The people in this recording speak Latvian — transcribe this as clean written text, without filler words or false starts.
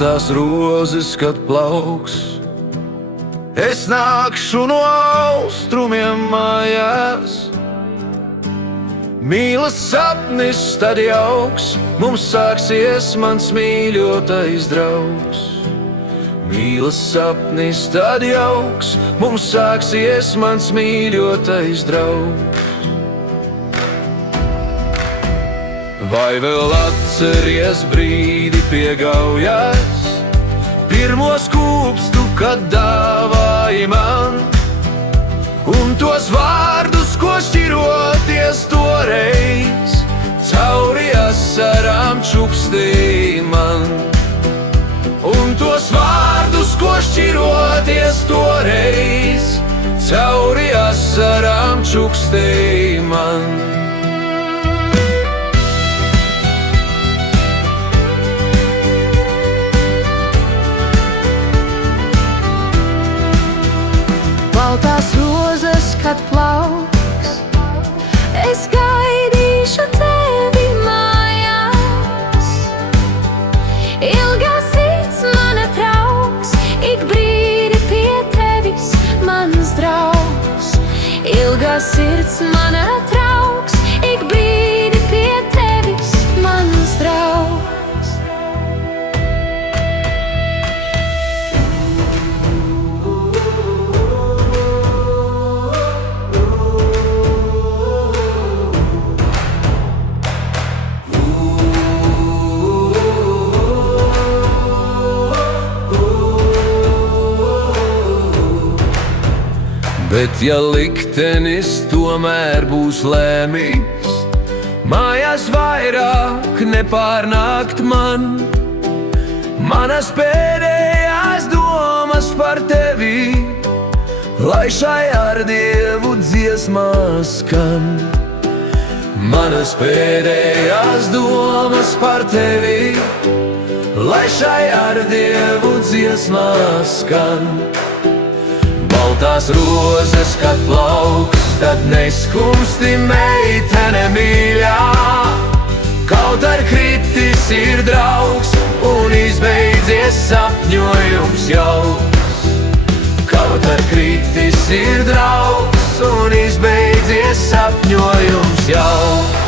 baltās rozes, kad plauks. Es nākšu no austrumiem mājās, mīlas sapnis tad jauks, mums sāksies mans mīļotais draugs. Mīlas sapnis tad jauks, mums sāksies mans mīļotais draugs. Vai vēl atceries brīdi pie gaujas, pirmo skūpstu, kad dāvāji man, un tos vārdus, ko šķiroties toreiz, cauri asarām čukstēji man. Un tos vārdus, ko šķiroties toreiz, cauri asarām čukstēji man. Baltās rozes, kad plauks, es gaidīšu tevi mājās. Ilgā sirds mana trauks, ik brīdi pie tevis mans draugs. Ilgā sirds mana trauks, ik brīdi pie tevis mans draugs. Bet ja liktenis tomēr būs lēmīgs, mājās vairāk nepārnākt man, manas pēdējās domas par tevi, lai šai ar Dievu dziesmās skan. Manas pēdējās domas par tevi, lai šai ar Dievu dziesmās skan. Baltās rozes, kad plauks, tad neskumsti meitene mīļā. Kaut ar kritis ir draugs un izbeidzies sapņojums jauks. Kaut ar kritis ir draugs un izbeidzies sapņojums jauks.